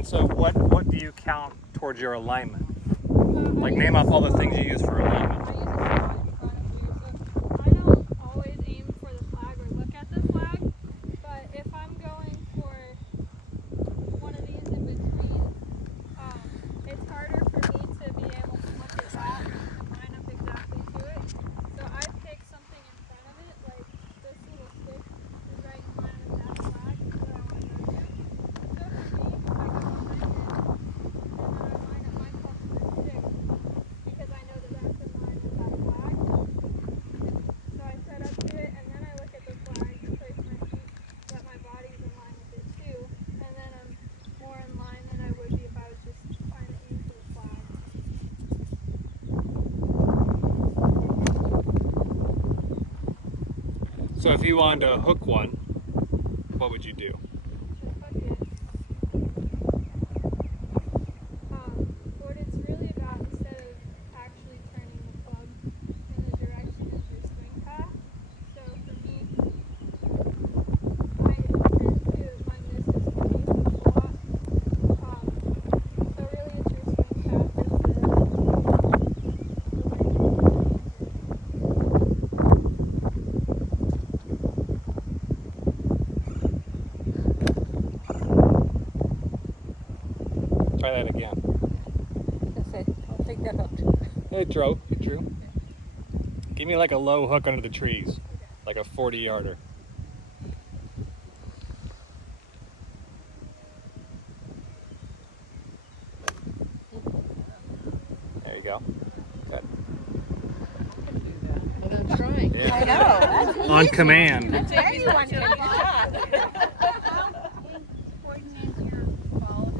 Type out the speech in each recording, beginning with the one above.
And so what do you count towards your alignment? Like name off all the things you use for alignment. I use a flag in front of you, so I don't always aim for the flag or look at the flag, but if I'm going for one of these in between, it's harder for me to be able to look at that and line up exactly to it. So I pick something in front of it, like this little stick is right in line with that flag that I want to go to. So for me, I go behind it, and then I line up my club to the stick, because I know that that's in line with that flag. So I set up to it, and then I look at the flag to place my feet so that my body's in line with it too, and then I'm more in line than I would be if I was just trying to aim for the flag. So if you wanted to hook one, what would you do? To hook it, what it's really about, instead of actually turning the club in the direction of your swing path. So for me, I tend to line this as beneath the slot. So really it's your swing path is the way Try that again. I'll take that hooked. It drew. Give me like a low hook under the trees, like a 40-yarder. There you go. Good. I'm trying. Yeah. I know. That's On command. Everyone can do that. How important is your ball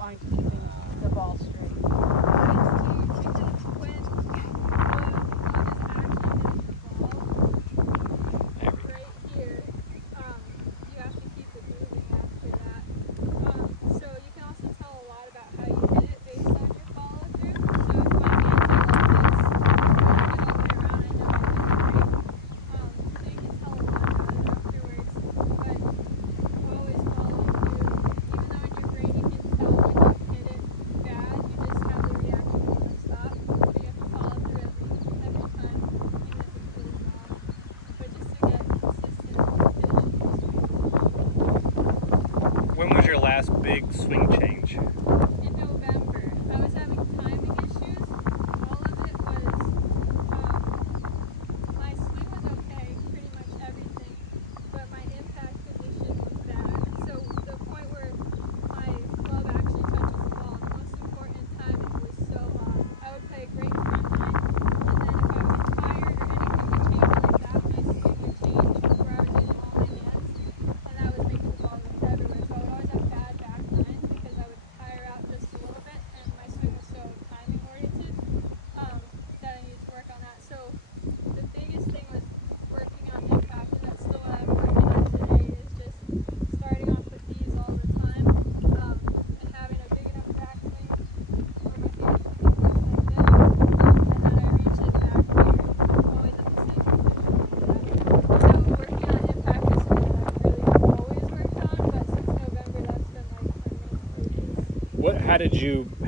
On keeping the ball straight. When was your last big swing change? In November. I was having timing issues. All of it was, my swing was okay, pretty much everything, but my impact position was bad. So the point where my club actually touches the ball, the most important timing was so off. I would play a great front line, and then if I was tired or anything would change like that, my swing would change where I was using all my hands, and that was making the ball go everywhere. So I would always have bad back lines because I would tire out just a little bit, and my swing was so timing oriented that I needed to work on that. So the biggest thing with working on impact, and that's still what I'm working on today, is just starting off with these all the time, and having a big enough backswing where my feet are placed like this, and then I reach it back here, always at the same position like that. So working on impact is something that I've really always worked on, but since November that's been like my main focus.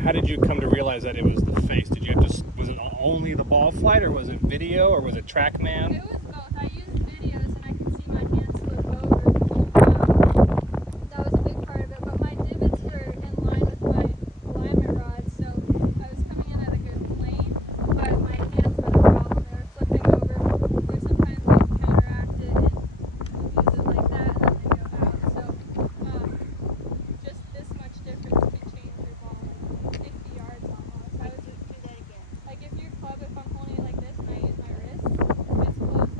How did you come to realize that it was the face? Did you have to, was it only the ball flight, or was it video, or was it TrackMan? It was both. I used videos and I could see my hands flip over. That was a big part of it, but my divots were in line with my alignment rod, so I was coming in at a good plane, but my hands were the problem. They were flipping over. There's sometimes they counteract it and use it like that, and then they go out. So just this much difference can change your ball like 50 yards almost. I would just do that again. Like if your club, if I'm holding it like this and I use my wrist, it's closed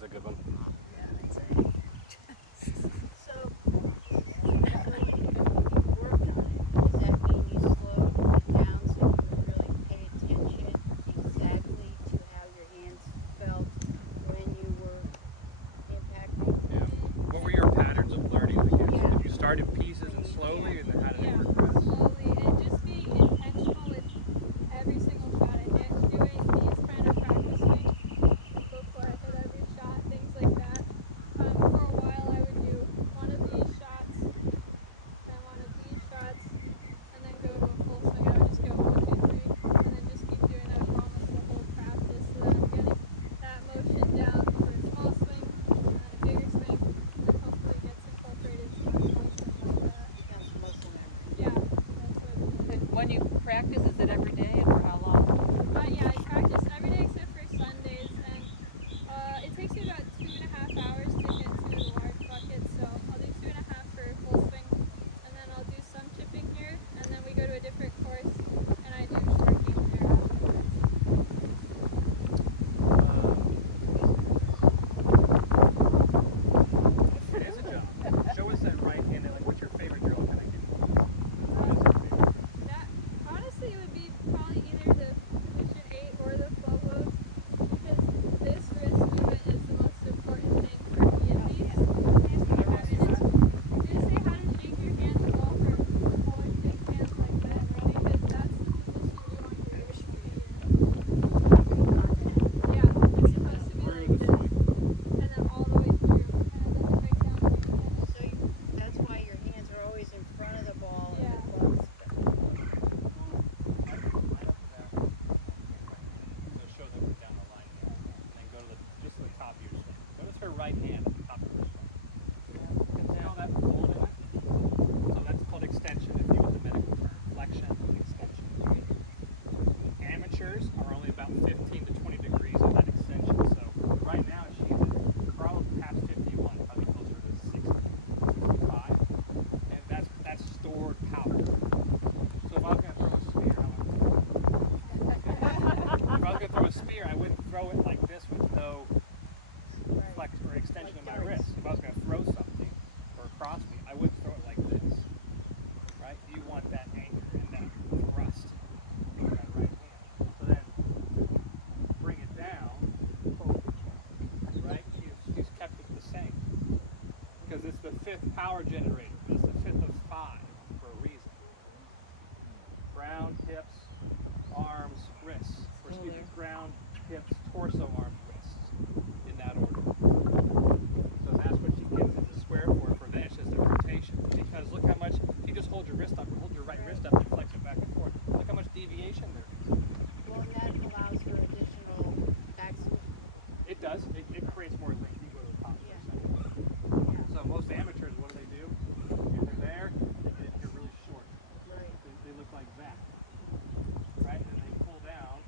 That's a good one. So, when you worked on it, does that mean you slowed it down so you would really pay attention exactly to how your hands felt when you were impacting? Yeah. What were your patterns of learning, I guess? Yeah. Did you start in pieces and slowly, and then how did it Yeah, work? slowly, and just being intentional with every single shot I hit, doing these kind of practice swings before I hit every shot, things like that. For a while I would do one of these shots, then one of these shots, and then go to a full swing. I would just go 1, 2, 3, and then just keep doing that for almost the whole practice. So then I'm getting that motion down for a small swing, and then a bigger swing, and then hopefully it gets incorporated into my full swing like that. Becomes muscle memory. Yeah, that's what it is. And when you practice, is it every day and for how long? Yeah, I practice every day except for Sundays, and it takes me about 2.5 hours to get to the large bucket, so I'll do 2.5 for a full swing, and then I'll do some chipping here, and then we go to a different course, and I do short game there afterwards. It is a job. Show us that right hand. Like, what's your favorite drill? Can I get? What is your favorite? That honestly it would be probably either the position 8 or the flow loads, because this wrist movement is the most important thing for me at least. Did it say how to shake your hands at all for always shake hands like this? Because that's the position you want your wrist to be in. Yeah, it's supposed to be Through like the this, swing. and then all the way through, and then right down to your hand. So that's why your hands are always in front of the ball and Yeah. the gloves. So show them down the line here, and then go to just the top of your swing. Notice her right hand at the top of her swing. See all that fold in it? So that's called extension if you use a medical term. Flexion and extension. Amateurs are only about 15 to 20 degrees of that extension. So right now she's probably past 51, probably closer to 60, 65. And that's stored power. So if I was going to throw a spear, if I was going to throw a spear, I wouldn't throw it like this with no flex or extension of my wrist. If I was going to throw something or across me, I wouldn't throw it like this. Right? You want that anchor and that thrust in that right hand. So then bring it down. Right? She's kept it the same. Because it's the 5th power generator. It's the 5th of 5 for a reason. Ground, hips, arms, wrists. Or excuse me, ground, hips, torso, arms, wrists. In that order. So that's what she gets as a square for then it's just a rotation. Because look how much, if you just hold your wrist up, or hold your right wrist up and flex it back and forth, look how much deviation there is. Well, and that allows for additional backswing. It does. It creates more length. You go to the top for a Yeah. second. So most amateurs, what do? If they're there, they get it here really short. Right. They look like that. Right? And then they pull down,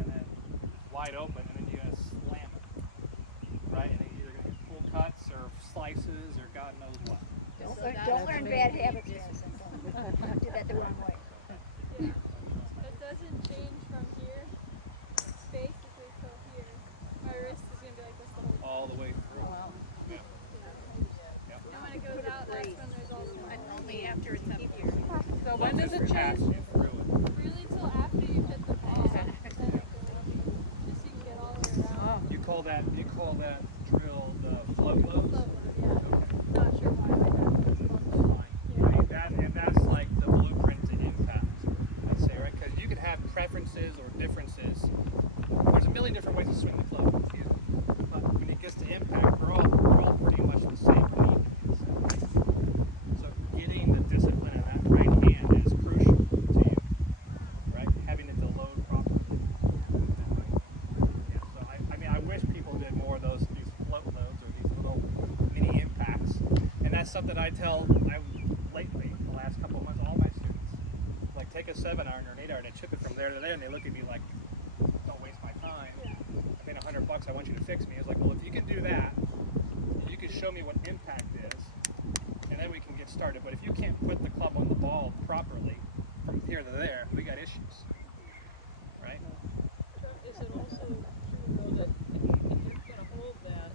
and then it's wide open, and then you gotta slam it. Right? And then you're either gonna get full cuts or slices or God knows what. Don't learn bad habits. Did that the wrong way. Yeah. It doesn't change from here, basically till here. My wrist is gonna be like this the whole time. All the way through. Yeah. And when it goes out, that's when there's all the Only after it's up here. So when does it Just pass change? you through it. really till after you hit the ball. Then it goes up, just so you can get all the way around. You call that drill the float loads? Float load, yeah. Not sure why I have this one. Fine. And that's like the blueprint to impact, I'd say, right? Because you could have preferences or differences. There's a million different ways to swing the club. But when it gets to impact, we're all pretty much the same weight. So getting the discipline in that right hand is crucial to you, right? Having it to load properly. Yeah, so I wish people did more of these float loads or these little mini impacts. And that's something I tell lately, the last couple of months, all my students. Like, take a 7-iron or an 8-iron and chip it from there to there, and they look at me like, don't waste my time. I paid $100, I want you to fix me. It's like, well, if you can do that, you can show me what impact is, and then we can get started. But if you can't put the club on the ball properly from here to there, we got issues, right? Is it also true though that if you're going to hold that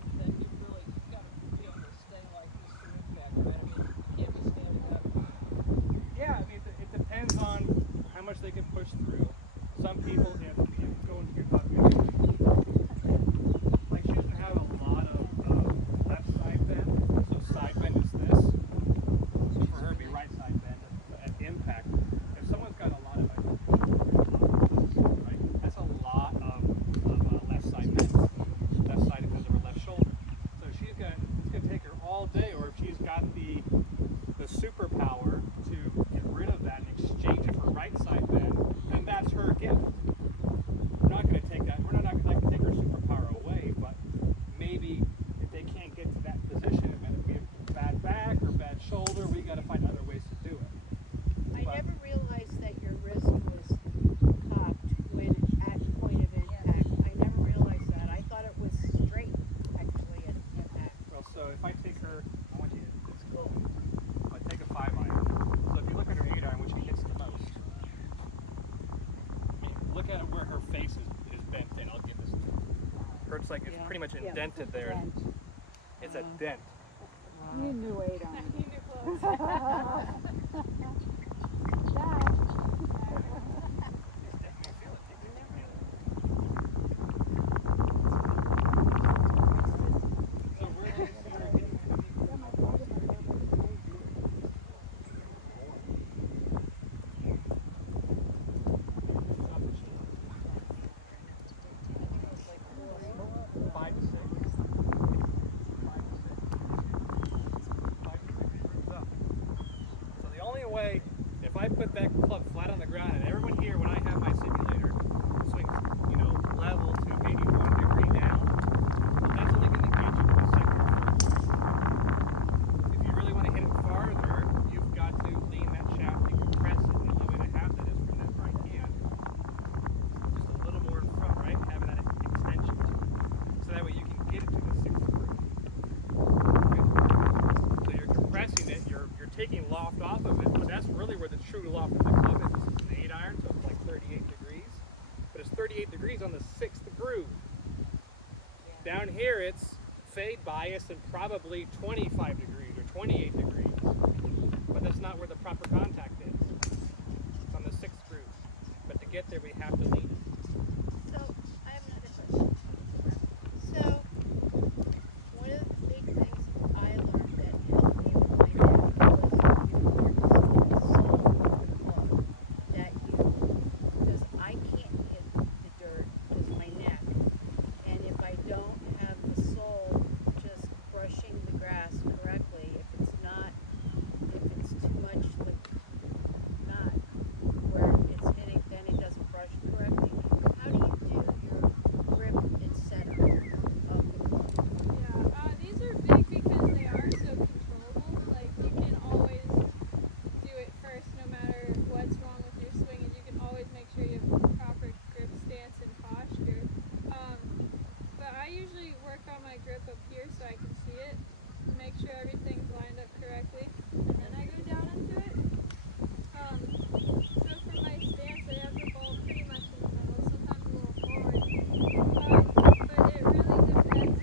like it's Yeah. pretty much Yeah, indented it's a there. dent. It's a dent. You need new weight on I it. need new clothes. Way, if I put that club flat on the ground, and everyone here, when I have my simulator, swings, you know, level to maybe 1 degree down, that's only going to get you to the second or third. If you really want to hit it farther, you've got to lean that shaft and compress it. The only way to have that is from that right hand, just a little more in front, right? Having that extension to it. So that way you can get it to the sixth groove. Okay? So you're compressing it, you're taking loft off of it, but that's really where the true loft of the club is. This is an 8 iron, so it's like 38 degrees. But it's 38 degrees on the 6th groove. Down here it's fade bias and probably 25 degrees or 28 degrees. But that's not where the proper contact is. It's on the 6th groove. But to get there we have to lean it. So, I have another question. So, one of the big things I learned that helped me with my neck was the importance of the sole of the club. That because I can't hit the dirt with my neck. And if I don't have the sole just brushing the grass correctly, if it's too much like not where it's hitting, then it doesn't brush correctly. How do you do your grip and setup of the club? Yeah, these are big because they are so controllable. Like, you can always do it first no matter what's wrong with your swing, and you can always make sure you have proper grip stance and posture. But I usually work on my grip up here so I can see it, make sure everything's lined up correctly, and then I go down into it. So for my stance, I have the ball pretty much in the middle, sometimes a little forward. But it really depends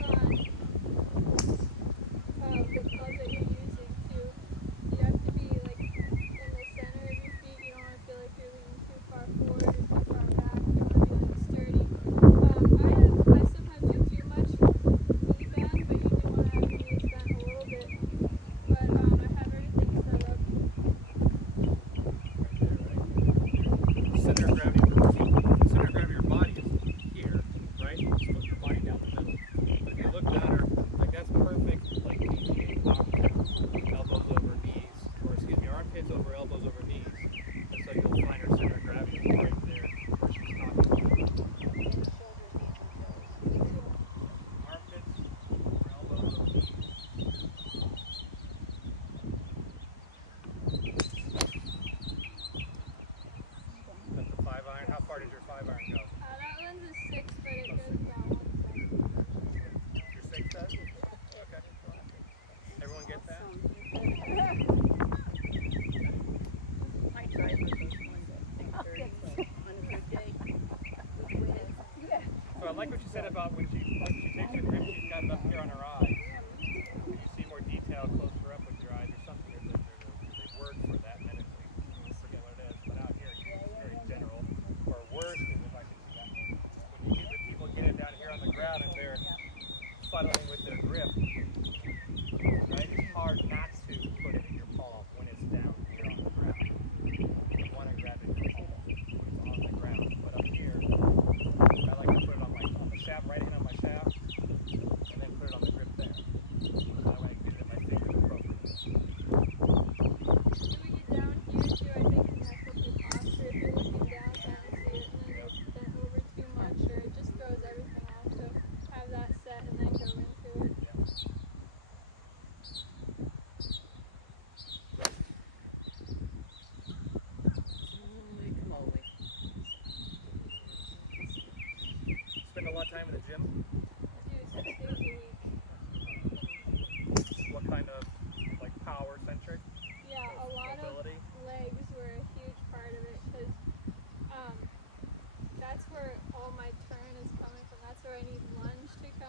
on the club that you're using too. You have to be like in the center of your feet. You don't want to feel like you're leaning too far forward or too far back. You want to be like sturdy. I sometimes do too much knee bend, but you do want to have your knees bent a little bit. But I have everything set up. Center of gravity of your feet. The center of gravity of your body is here, right? You just put your body down the middle. But if you look down her, like that's perfect, like PGA posture, elbows over knees, or excuse me, armpits over elbows over knees. And so you'll find her center of gravity is right there, where she's talking about. And shoulders, knees, and toes. Armpits over elbows over knees. That's the 5 iron. How far does your 5 iron go? That one's a 6, but it goes about 170. Your 6 does? Okay. Everyone get that? I tried with those ones at 6:30 on a good day. So I like what you said about when she takes her grip, she's got it up here on her eyes. When you see more detail closer up with your eyes or something, there's a word for that medically. I forget what it is, but out here it's very general. Or worse is if I can see that. When you get people get it down here on the ground and they're fuddling with their grip, right? It's hard not to put it in your palm when it's down here on the ground. You want to grab it in your palm when it's on the ground. But up here, I like to put it on the shaft, right hand on my shaft, and then put it on the grip there. That way I can get it in my fingers appropriately. When we get down here too, I think it messes with your posture. If you're looking down trying to see it and then it's bent over too much, or it just throws everything off. So have that set and then go into it. Holy moly. Spend a lot of time in the gym. I do 6 days a week. What kind of, like, power centric? Yeah, a lot of Mobility? legs were a huge part of it because that's where all my turn is coming from. That's where I need lunge to come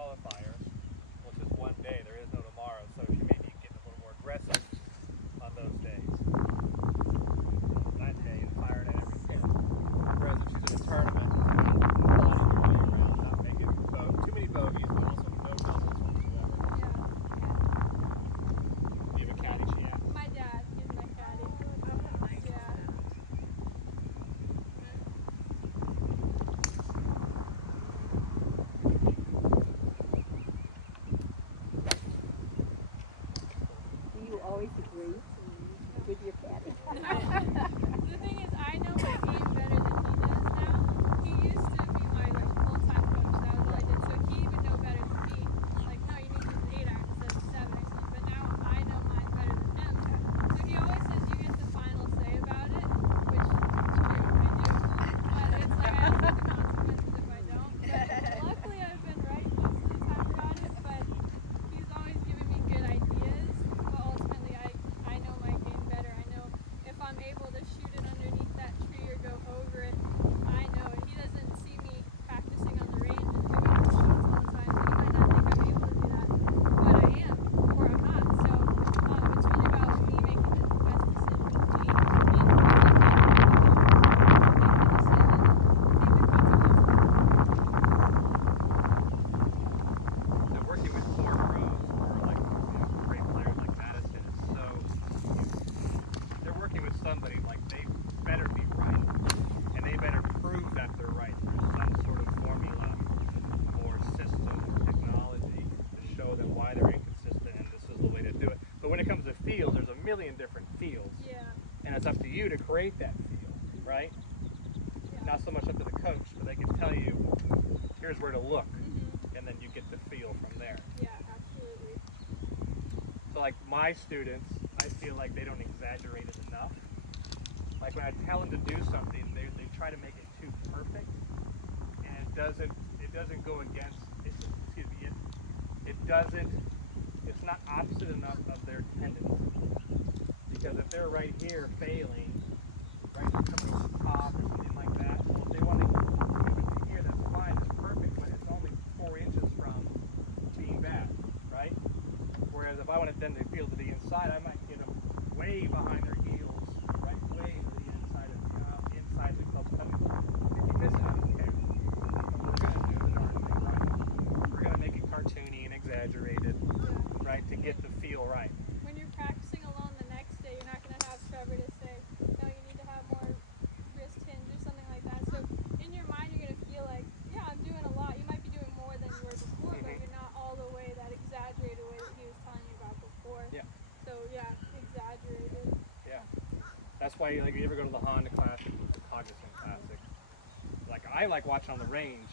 qualifier, which is one day. There is no tomorrow, so she may need to get a little more aggressive on those days. That day and firing at everything. Whereas if she's in a tournament, flying your way around, not making too many bogeys, but also no doubles whatsoever. Yeah. Do you have a caddy, Chia? My dad is my caddy. Yeah. Do you always agree with your caddy? The thing is, I know my game better than he does now. He used to be my full-time coach. That was all I did. So he would know better than me. Like, no, you need to use an 8 iron instead of 7 or something. But now I know mine better than him. So he always says you get the final say about it, which is true, I do. But it's like I have to take the consequences if I don't. But luckily I've been right most of the time about it. But he's always giving me good ideas. But ultimately I know my game better. I know if I'm able to shoot it underneath that tree or go over it, I know it. He doesn't see me practicing on the range and doing shots all the time, so he might not think I'm able to do that, but I am, or I'm not. So it's really about me making the best decision for me and make the And working with tour pros or like great players like Madison is so they're working with somebody like they better be right and they better prove that they're right through some sort of formula or system or technology to show them why they're inconsistent and this is the way to do it. But when it comes to fields, there's a million different fields Yeah. and it's up to you to create that field, right? Yeah. Not so much up to the coach, but they can tell you here's where to look Mhm. and then you get the feel from there. Yeah, absolutely. So like my students, I feel like they don't exaggerate it enough. Like when I tell them to do something, they try to make it too perfect, and it doesn't go against. It's not opposite enough of their tendency. Because if they're right here failing, right coming over the top or something like that, well, if they want to move it to here, that's fine, it's perfect, but it's only 4 inches from being bad, right? Whereas if I wanted them to feel to the inside, I might get them way behind their heels, right way to the inside of the club's coming. If you miss it, I don't care. But we're going to do the darn thing right. We're going to make it cartoony and exaggerated, Yeah. right, to get the feel right. When you're practicing alone the next day, you're not going to have Trevor to say, no, you need to have more wrist hinge or something like that. So in your mind, you're going to feel like, yeah, I'm doing a lot. You might be doing more than you were before, but you're not all the way that exaggerated way that he was telling you about before. Yeah. So yeah, exaggerated. Yeah. That's why, like, you ever go to the Honda Classic, the Cognizant Classic. Like, I like watching on the range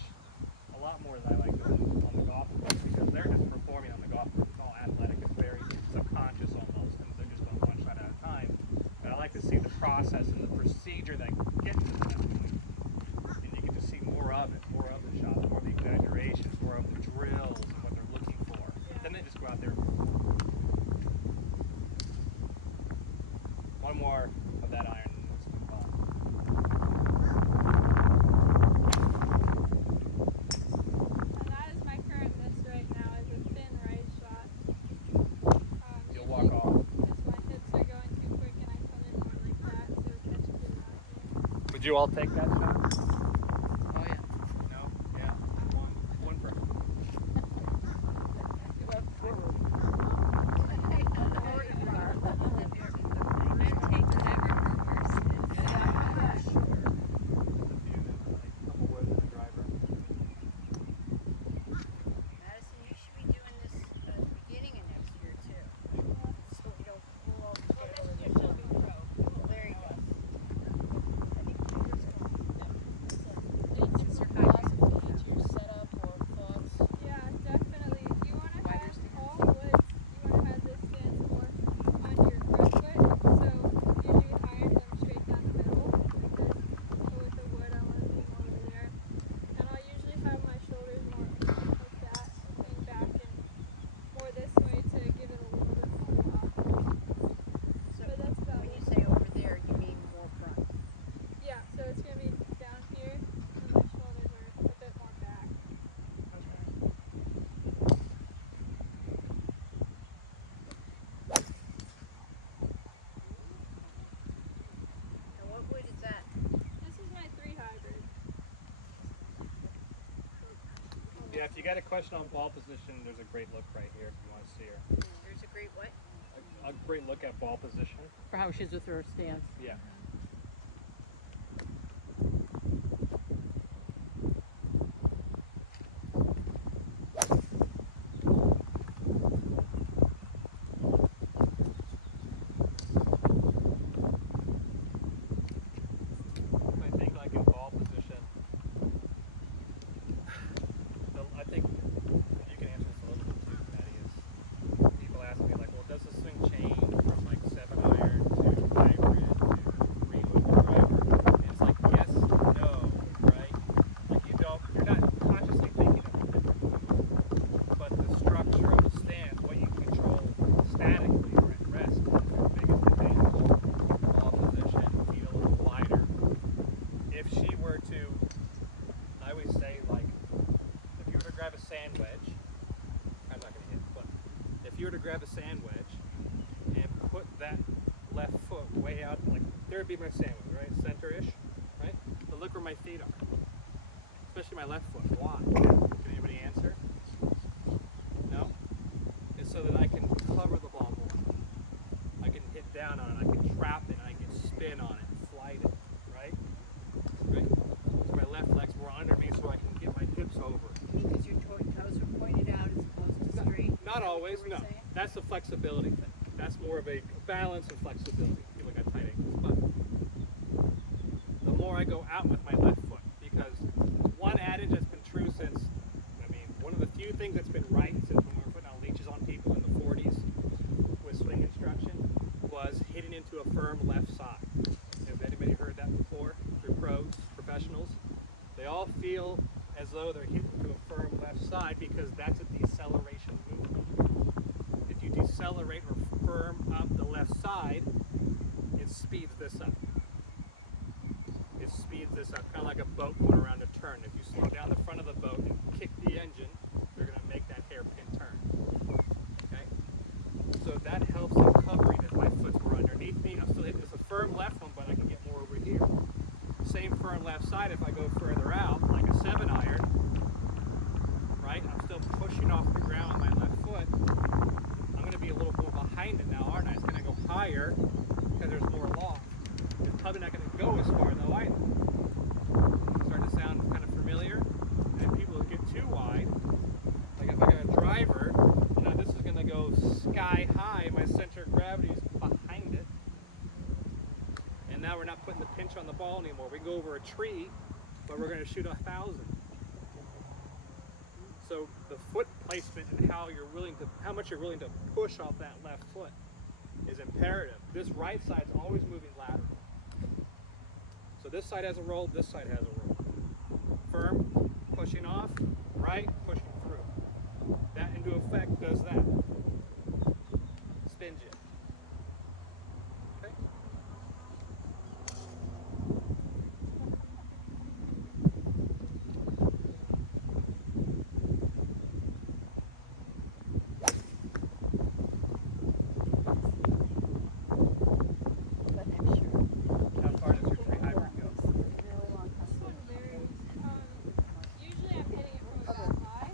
a lot more than I like doing on the golf course because they're just performing on the golf course. It's all athletic. It's very subconscious almost, and they're just going one shot at a time. But I like to see the process and the procedure that gets to that point. And you get to see more of it, more of the shots, more of the exaggerations, more of the drills and what they're looking for. Yeah. Then they just go out there and perform. One more of that iron and let's move on. And that is my current miss right now, is a thin right shot. You'll Usually walk off. because my hips are going too quick and I come in more like that, so it catches it out. Would you all take that shot? Oh yeah. No? Yeah? One for Madison, you should be doing this at the beginning of next year too. So we don't fall together. Well, there you go. I think Yeah, if you got a question on ball position, there's a great look right here if you want to see her. There's a great what? A great look at ball position. For how she's with her stance. Yeah. I think like in ball position, I think you can answer this a little bit too, Patty, is people ask me like, well, does the swing change from like 7-iron to hybrid to three-wood driver? And it's like, yes, no, right? Like you're not consciously thinking of it differently, but the structure of the stance, what you control statically or at rest, is your biggest advantage. Ball position, feet a little wider. If she were to, I always say like, if you were to grab a sand wedge, I'm not going to hit, but if you were to grab a sand wedge and put that left foot way out, like there would be my sand wedge, right? Center-ish, right? But look where my feet are, especially my left foot. Why? Can anybody answer? No? It's so that I can cover the ball more. I can hit down on it, I can trap it, I can spin on it, flight it, right? Right? So my left leg's more under me so I can get my hips over. Because your toes are pointed out as opposed to straight? Is Not that what always, you were no. saying? That's the flexibility thing. That's more of a balance and flexibility. People got tight ankles. But the more I go out with my left foot, because one adage that's been true since, I mean, one of the few things that's been right since when we were putting out leeches on people in the 40s with swing instruction was hitting into a firm left side. Has anybody heard that before? Through pros, professionals? They all feel as though they're hitting to a firm left side because that's a deceleration movement. If you decelerate or firm up the left side, it speeds this up. It speeds this up, kind of like a boat going around a turn. If you slow down the front of the boat and kick the engine, you're going to make that hairpin turn. Okay? So that helps in covering if my foot's more underneath me. I'm still hitting this a firm left one, but I can get more over here. Same firm left side if I go further out, like a 7-iron, right? I'm still pushing off the ground with my left foot. I'm going to be a little more behind it now, aren't I? It's going to go higher because there's more loft. It's probably not going to go as far though either. Starting to sound kind of familiar. And people get too wide. Like if I got a driver, this is going to go sky high. My center of gravity is behind it. And now we're not putting the pinch on the ball anymore. We can go over a tree, but we're going to shoot 1,000. So the foot placement and how much you're willing to push off that left foot is imperative. This right side's always moving lateral. So this side has a roll, this side has a roll. Firm, pushing off, right, pushing through. That into effect does that. Spin jig. Okay? But I'm sure. How far does your tree hybrid go? Really long time. This one varies. Usually I'm hitting it from about 5.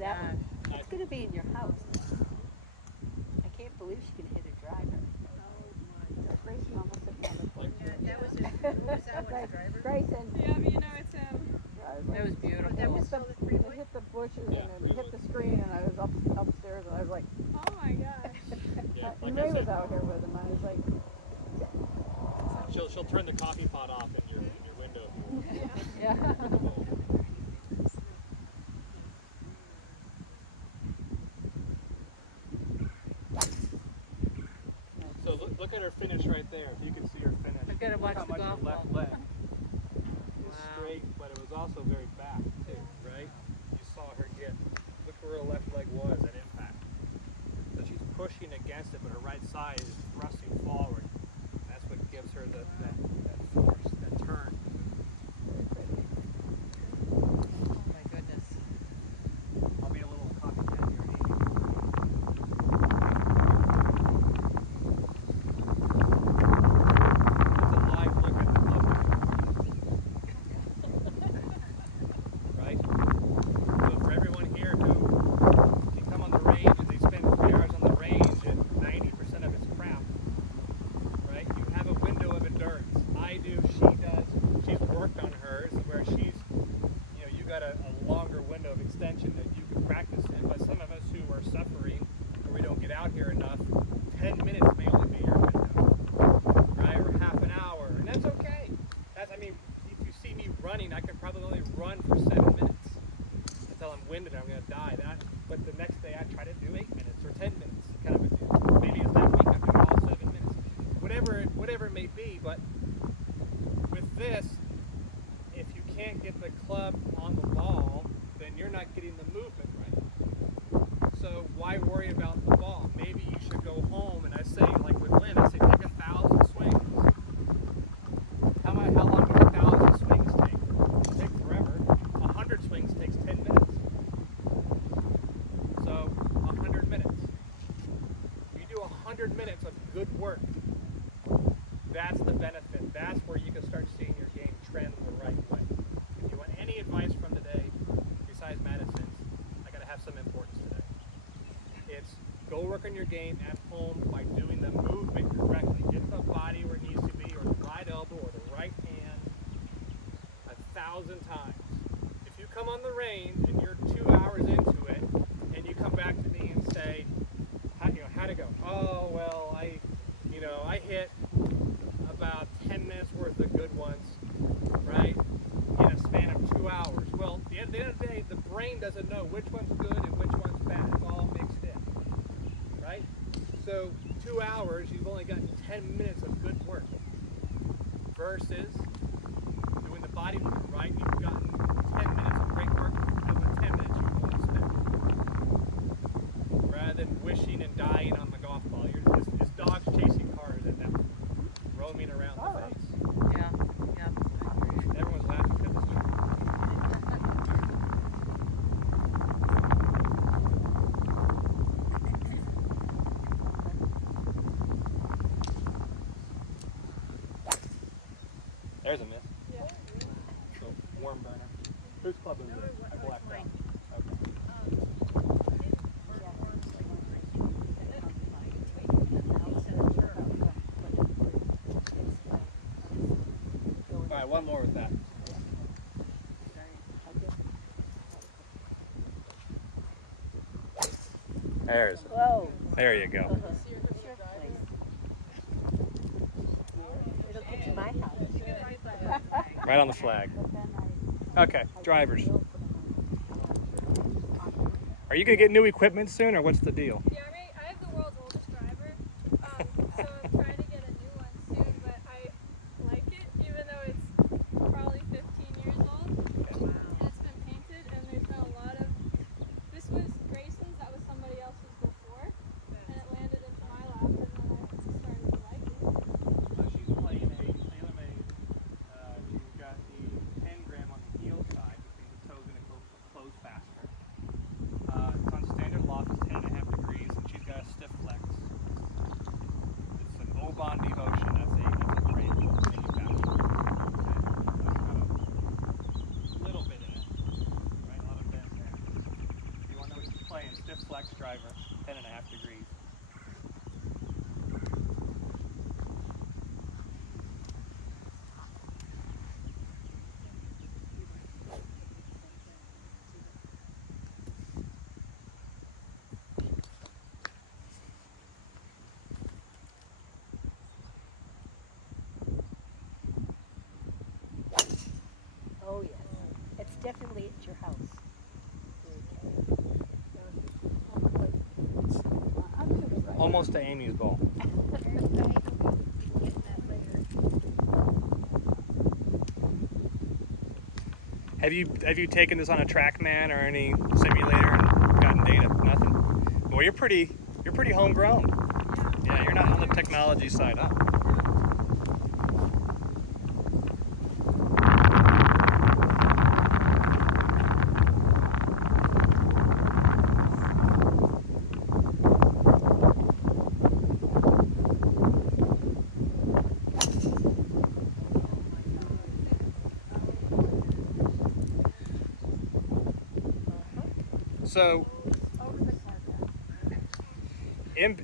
that gosh. one. It's going to be in your house. I can't believe she can hit a driver. Grayson almost hit me on the porch. That was who was that one, the driver? Grayson. Yeah, but you know it's him. That was beautiful. That was It hit the bushes and it hit the screen, and I was upstairs, and I was like, Oh my gosh. Yeah, and like I Ray was said, out here with him. I was like, she'll turn the coffee pot off in your window. yeah. So look at her finish right there. If you can see her finish. I gotta watch Look how the much golf her left ball. leg is Wow. straight, but it was also very back too, right? You saw her get. Look where her left leg was at impact. So she's pushing against it, but her right side is thrusting forward. That's what gives her that force, that turn. Oh my goodness. I'll be a little copycat here. That's a live look at the club. Right? So for everyone here who can come on the range and they spend 3 hours on the range and 90% of it's crap, right? You have a window of endurance. I do, she does. She's worked on hers where she's, you got a longer window of extension that you can practice in. But some of us who are suffering or we don't get out here enough, 10 minutes may only be your window, right? Or half an hour, and that's okay. If you see me running, I can probably only run for 7 minutes until I'm winded and I'm going to die. But the next day I try to do 8 minutes or 10 minutes, kind of a deal. Maybe it's that week I'm doing all 7 minutes. Whatever it may be, but with this, if you can't get the club on the ball, then you're not getting the movement right. So why worry about the ball? Maybe you should go home, and I say, like with Lynn, I say take 1,000 swings. How long does 1,000 swings take? It takes forever. 100 swings takes 10 minutes. So 100 minutes. You do 100 minutes of good work. That's the benefit. That's where you can start seeing your game trend the right way. If you want any advice from today, besides Madison's, I gotta have some importance today. It's go work on your game at home by doing the movement correctly. Get the body where it needs to be, or the right elbow, or the right hand, 1,000 times. If you come on the range and you're 2 hours into it, and you come back to me and say, how'd it go? Oh, well, I hit about 10 minutes worth of good ones, right, in a span of 2 hours. Well, at the end of the day, the brain doesn't know which one's good and which one's bad. It's all mixed in, right? So 2 hours, you've only gotten 10 minutes of good work versus doing the body movement, right? You've gotten 10 minutes of great work out of the 10 minutes you've only spent. Rather than wishing and dying on the golf ball, you're just dogs chasing cars at them, roaming around the face. Yeah. Everyone's laughing because it's true. There's a miss. Yeah. So warm burner. Whose club is it? I blacked out. All right, one more with that. Whoa. There you go. What's your place? It'll get to my house. Right on the flag. Okay, drivers. Are you gonna get new equipment soon, or what's the deal? Yeah, I have the world's oldest driver, so I'm trying to get a new one soon, but I like it, even though it's probably 15 years old, and it's been painted, and there's been a lot of, this was Grayson's, that was somebody else's before, and it landed into my lap, and then I started to like it. So she's playing a tailor-made. She's got the 10 gram on the heel side, which means the toe's gonna close faster. It's on standard loft, it's 10.5 degrees, and 10.5 degrees. Oh yes, it's definitely at your house. Almost to Amy's ball. Have you taken this on a TrackMan or any simulator and gotten data? Nothing. Well, you're pretty homegrown. Yeah, you're not on the technology side, huh?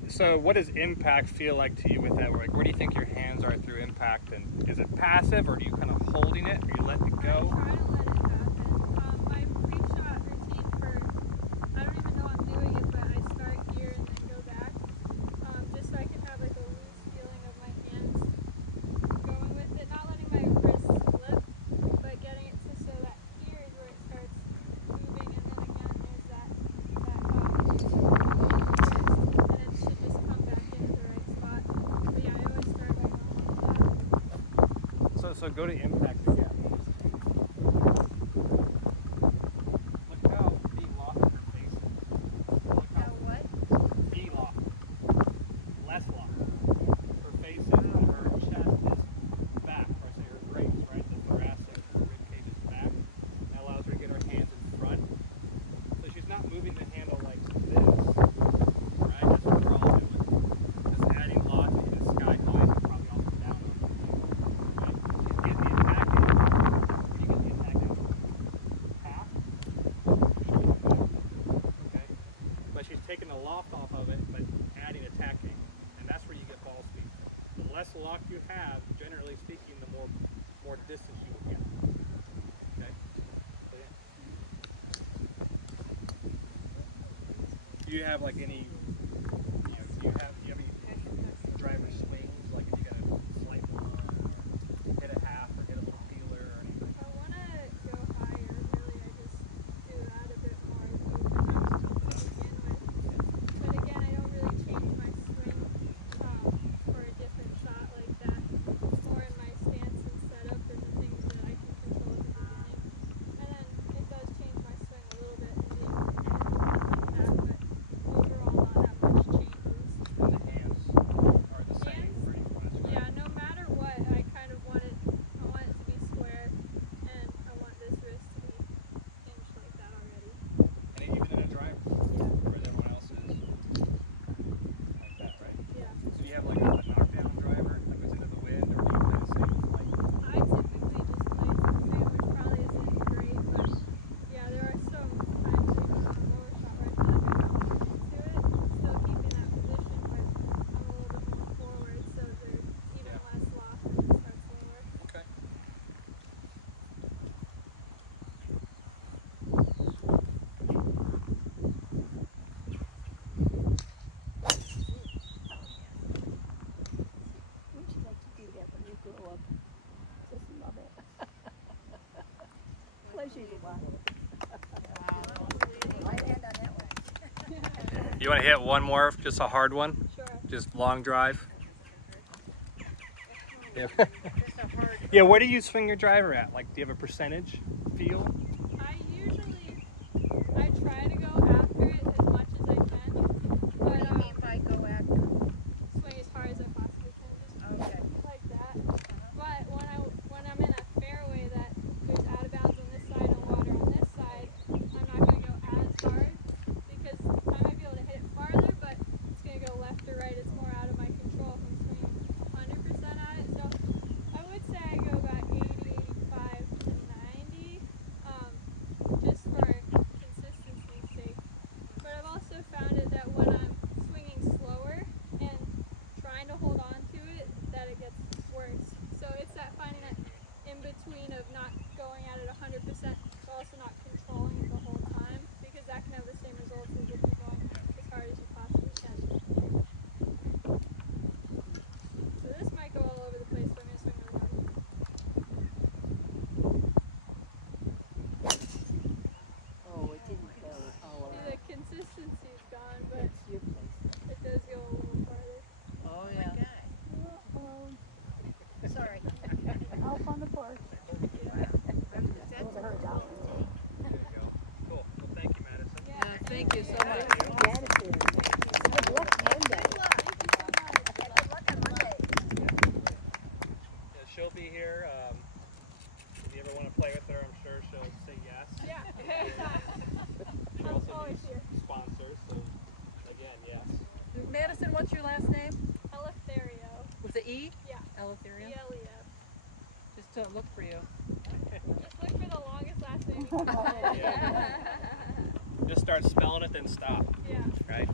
So what does impact feel like to you with that? Like, where do you think your hands are through impact? And is it passive, or are you kind of holding it, or you letting it go? I try to let it happen. My pre-shot routine for, I don't even know I'm doing it, but I start here and then go back, just so I can have like a loose feeling of my hands going with it, not letting my wrists slip, but getting it to so that here is where it starts moving, and then again there's that wrist, and it should just come back into the right spot. But yeah, I always start by going like that. So go to impact again. Look how V-lock her face is. Look how V-lock. Less lock. Her face is, her chest is back, or say her brakes, right? The thoracic, the rib cage is back. That allows her to get her hands in front. So she's not moving the handle like this, right? That's what we're all doing. Just adding lock in the sky high, probably also down on the right? She's getting the attack in. Where do you get the attack in? Half? Okay. But she's taking the loft off of it, but adding attacking. And that's where you get ball speed. The less lock you have, generally speaking, the more distance you will get. Okay? So, yeah. Do you have like any, do you have any driver swings? Like if you got a slight one, or hit a half, or hit a little feeler, or anything? I want to go higher, really. I just do that a bit more to begin with. But again, I don't really change my swing for a different shot like that. It's more in my stance and setup and the things that I can control at the beginning. And then it does change my swing a little bit in the end like that, but overall not that much changes. And the hands are the same pretty much, right? Yeah, no matter what, I kind of want it to be square, and I want this wrist to be hinged like that already. And even in a driver, Yeah, where everyone else is like that, right? yeah. So you have like a knockdown driver that goes into the wind, or do you kind of stay with light? I typically just play for free, which probably isn't great, but yeah, there are some times like on a lower shot where I feel like I have to get into it, still keeping that position, but I'm a little bit more forward, so there's even less lock when it starts lower. Okay. Would you like to do that when you grow up? Just love it. Pleasure to watch. Right hand on that one. You want to hit one more, just a hard one? Sure. Just long drive? Yeah. Yeah, where do you swing your driver at? Like, do you have a percentage feel? I try to go after it as much as I can, What but do you mean by go after? swing as hard as I possibly can, just Okay. like that. But when I'm in a fairway that goes out of bounds on this side and water on this side, I'm not going to go as hard because I might be able to hit it farther, but it's going to go left or right. It's more out of my control if I'm swinging 100% at it. So I would say I go about 80, 85 to 90. on the porch. That's Her adoption day. There you go. Cool. Well, thank you, Madison. Yeah, thank you so much. Gratitude. Good luck Monday. Yeah, she'll be here. If you ever want to play with her, I'm sure she'll say yes. Yeah. She I'm also always needs here. sponsors, so again, yes. Madison, what's your last name? Eleftheriou. With the E? Yeah. Eleftheriou? E-L-E-F. Just to look for you. Just look for the longest last name you can find. Just start spelling it, then stop, Yeah. right?